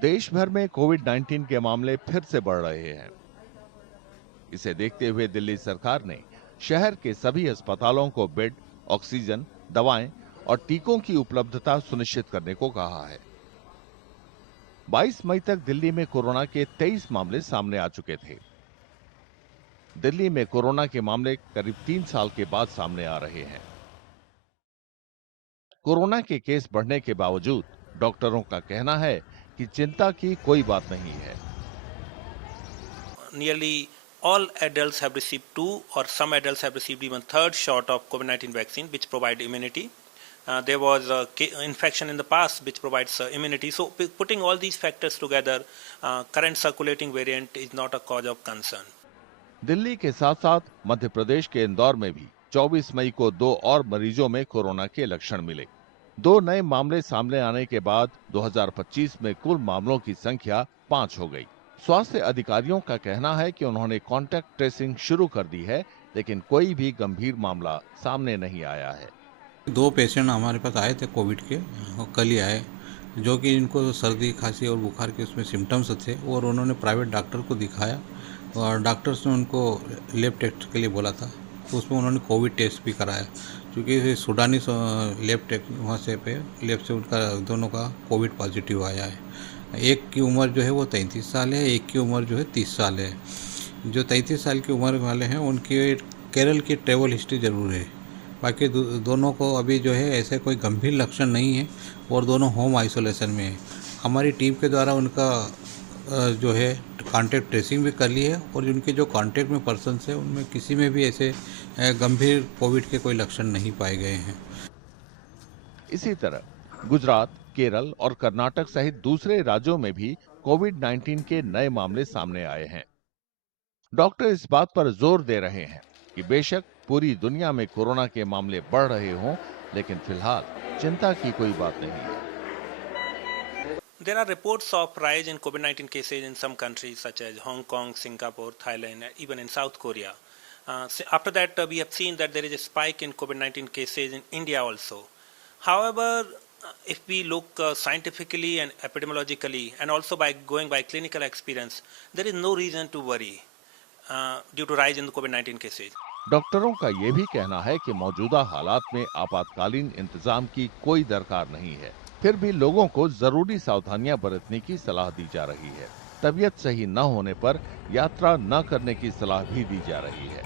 देश भर में कोविड-19 के मामले फिर से बढ़ रहे हैं। इसे देखते हुए दिल्ली सरकार ने शहर के सभी अस्पतालों को बेड, ऑक्सीजन, दवाएं और टीकों की उपलब्धता सुनिश्चित करने को कहा है। 22 मई तक दिल्ली में कोरोना के 23 मामले सामने आ चुके थे। दिल्ली में कोरोना के मामले करीब 3 साल के बाद सामने आ रहे हैं। कोरोना के केस बढ़ने के बावजूद डॉक्टरों का कहना है कि चिंता की कोई बात नहीं है। Nearly all adults have received two, or some adults have received even third shot of COVID-19 vaccine, which provide immunity. There was infection in the past, which provides immunity. So, putting all these factors together, current circulating variant is not a cause of concern. Delhi के साथ साथ मध्य प्रदेश के इंदौर में भी 24 मई को 2 और मरीजों में कोरोना के लक्षण मिले। 2 नए मामले सामने आने के बाद 2025 में कुल मामलों की संख्या 5 हो गई। स्वास्थ्य अधिकारियों का कहना है कि उन्होंने कॉन्टैक्ट ट्रेसिंग शुरू कर दी है, लेकिन कोई भी गंभीर मामला सामने नहीं आया है। 2 पेशेंट हमारे पास आए थे कोविड के, कल ही आए, जो कि इनको सर्दी, खांसी और बुखार के उसमें सिम्टम्स थे, और उन्होंने प्राइवेट डॉक्टर को दिखाया और डॉक्टर्स ने उनको लैब टेस्ट के लिए बोला था, तो उसमें उन्होंने कोविड टेस्ट भी कराया, क्योंकि सूडानी लैब टेस्ट वहाँ से लैब से उनका दोनों का कोविड पॉजिटिव आया है। एक की उम्र जो है वो 33 साल है, एक की उम्र जो है 30 साल है। जो 33 साल की उम्र वाले हैं उनके केरल की ट्रैवल हिस्ट्री ज़रूर है। बाकी दोनों को अभी जो है ऐसे कोई गंभीर लक्षण नहीं है और दोनों होम आइसोलेशन में है। हमारी टीम के द्वारा उनका जो है कॉन्टैक्ट ट्रेसिंग भी कर ली है, और उनके जो कॉन्टैक्ट में पर्सन्स है उनमें किसी में भी ऐसे गंभीर कोविड के कोई लक्षण नहीं पाए गए हैं। इसी तरह गुजरात, केरल और कर्नाटक सहित दूसरे राज्यों में भी कोविड-19 के नए मामले सामने आए हैं। डॉक्टर इस बात पर जोर दे रहे हैं कि बेशक पूरी दुनिया में कोरोना के मामले बढ़ रहे हों, लेकिन फिलहाल चिंता की कोई बात नहीं है। There are reports of rise in COVID-19 cases in some countries such as Hong Kong, Singapore, Thailand, and even in South Korea. After that, we have seen that there is a spike in COVID-19 cases in India also. However, if we look scientifically and epidemiologically, and also by going by clinical experience, there is no reason to worry due to rise in the COVID-19 cases. डॉक्टरों का ये भी कहना है कि मौजूदा हालात में आपातकालीन इंतजाम की कोई दरकार नहीं है। फिर भी लोगों को जरूरी सावधानियां बरतने की सलाह दी जा रही है। तबीयत सही न होने पर यात्रा न करने की सलाह भी दी जा रही है।